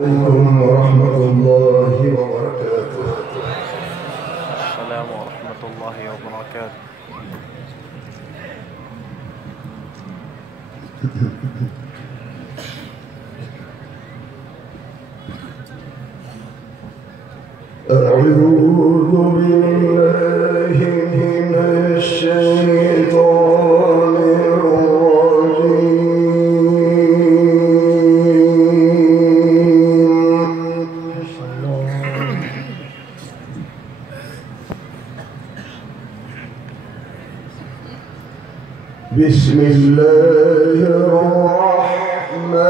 عليكم ورحمة الله وبركاته. السلام ورحمة الله وبركاته. أعوذ بالله من الشيطان بسم الله الرحمن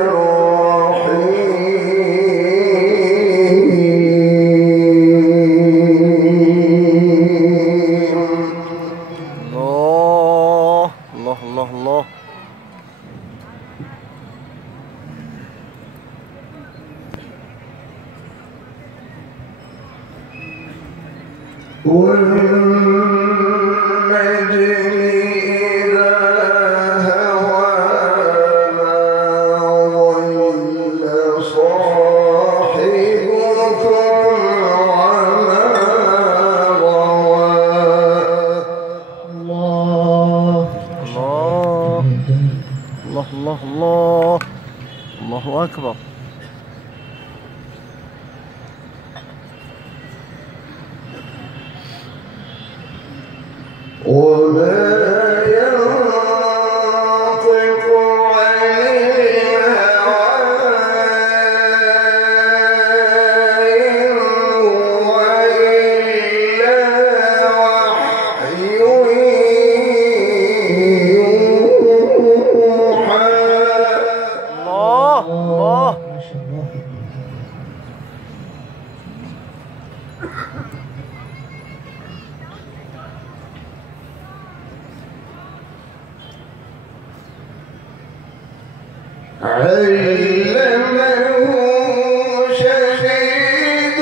الرحيم. الله الله الله الله. الله الله الله أكبر. وما ينطق عن الهوى إن هو إلا وحي يوحى. الله الله. علمه شديد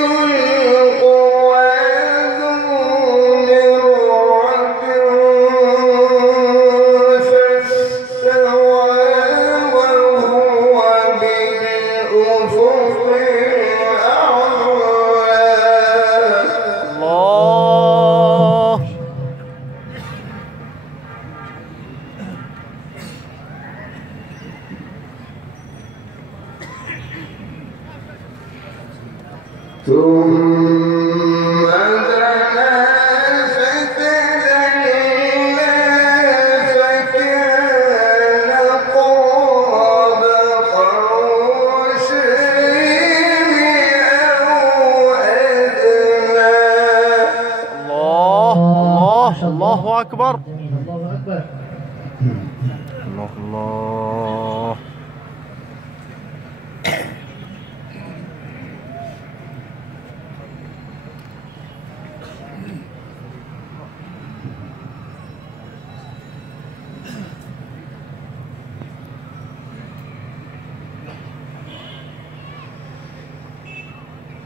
القوى ذو مرة فاستوى وهو بالأفق الأعلى. الله. ثم دنا فتدلى فكان قاب قوسين أو أدنى. الله الله الله أكبر. الله أكبر. الله الله.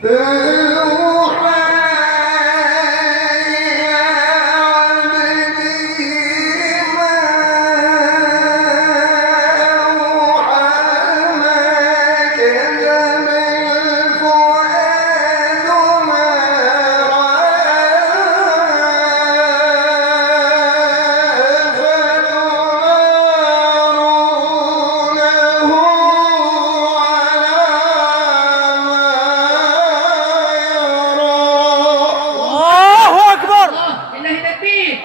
أوحى إلى عبده ما أوحى ما كذب الفؤاد ما رأى فتمارونه على ما الله أكبر. لله تكبير.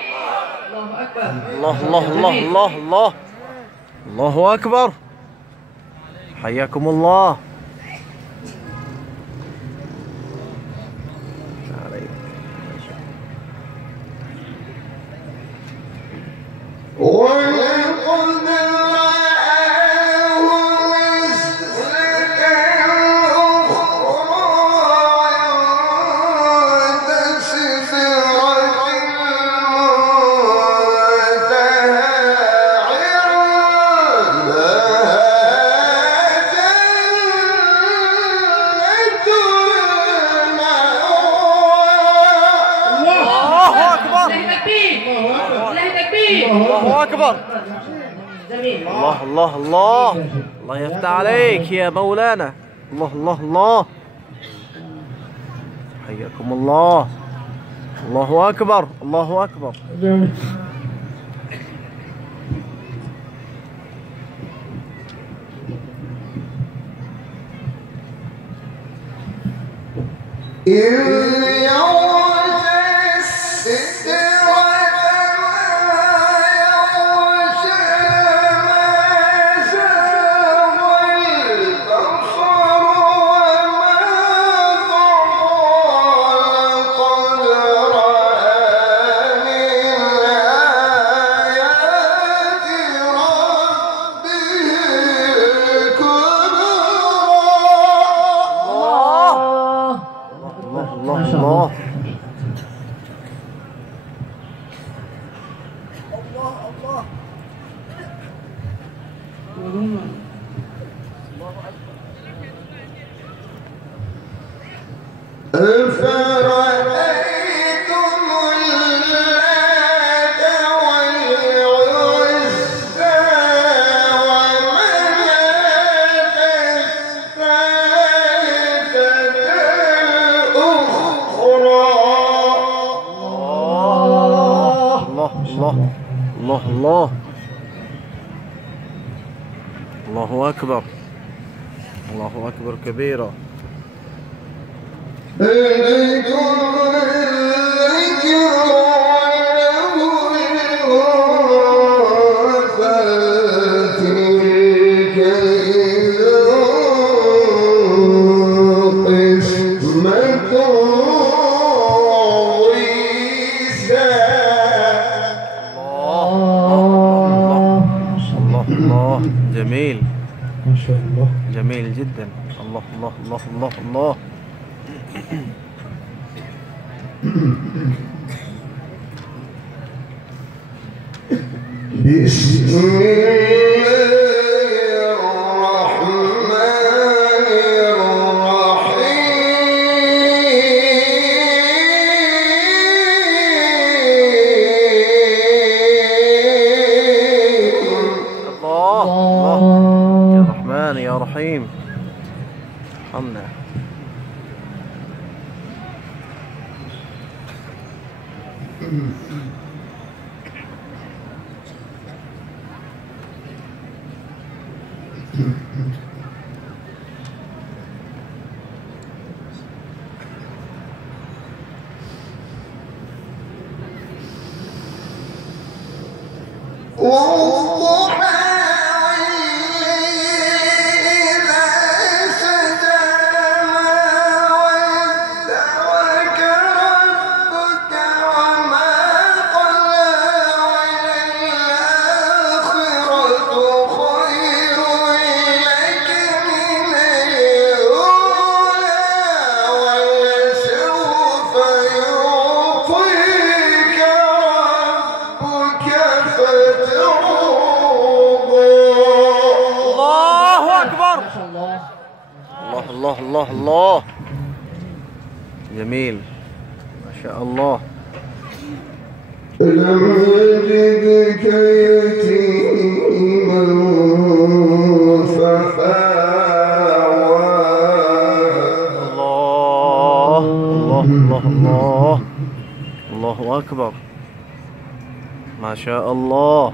الله أكبر. الله الله الله الله الله. الله أكبر. حياكم الله. ولقد رآه نزلة أخرى عند سدرة المنتهى عندها جنة المأوى. الله أكبر. لله تكبير. لله تكبير. الله أكبر. جميل. الله الله الله الله يفتح عليك يا مولانا. الله الله الله. حياكم الله. الله أكبر الله أكبر. الله. أفرأيتم اللات والعزى ومناة الثالثة الأخرى. الله الله الله الله. الله أكبر. الله أكبر كبيرا. إليكم الذكر وله الأنثى تلك إذا قسمة ضيزى. الله الله. جميل ما شاء الله. جميل جدا. الله الله الله الله الله. بسم الله الرحمن الرحيم. الله الله. يا رحمن يا رحيم ارحمنا. والضحى والليل إذا سجى ما ودعك ربك وما قلى وللآخرة خير لك من الأولى ولسوف يعطيك ربك فترضى. الله أكبر. ما شاء الله. الله الله الله الله. جميل ما شاء الله. لم يجدك يتيما فآوى. الله الله الله الله. الله أكبر ما شاء الله.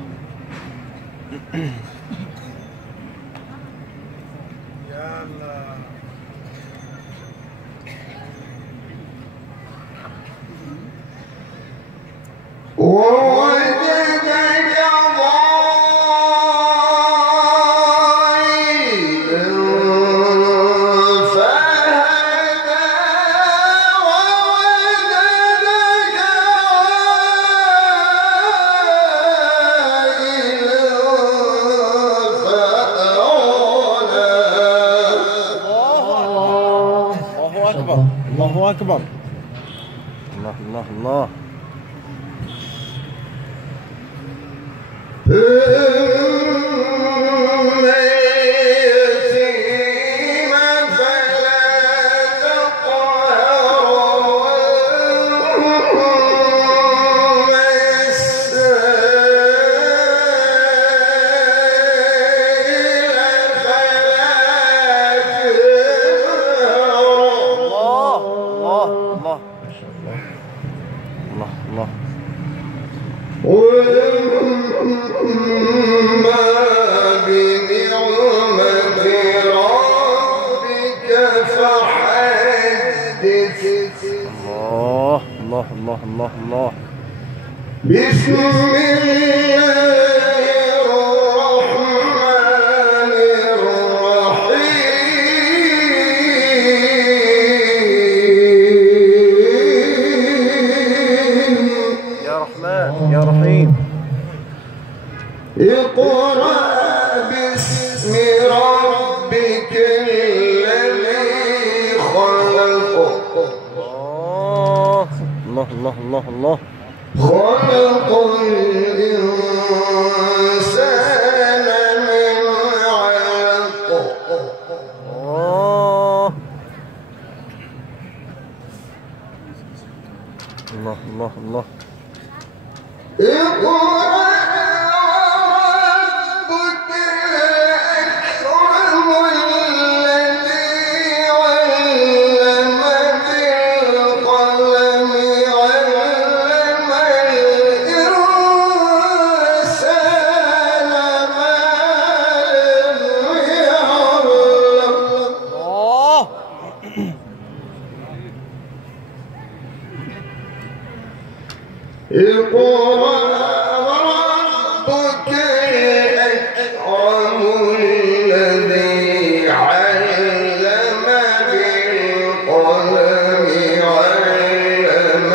ووجدك ضالا فهدى ووجدك عائلا فأغنى. الله أكبر الله أكبر. الله الله الله. ثم اليتيم فلا تقهر ثم السائل فلا الله الله الله الله. بسم الله الرحمن الرحيم. يا رحمن يا رحيم. اقرأ باسم ربك الذي خلق. الله الله الله الله. خلق الإنسان من علق. الله الله الله. اقرأ وربك الأكرم الذي علم بالقلم علم الإنسان ما لم يعلم. اقرأ وربك الأكرم الذي علم بالقلم علم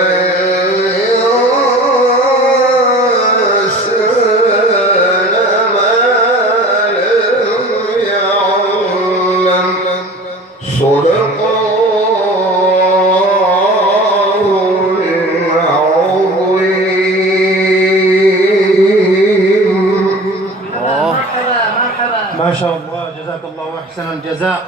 الإنسان ما لم يعلم. صدق ما شاء الله، جزاك الله أحسن الجزاء.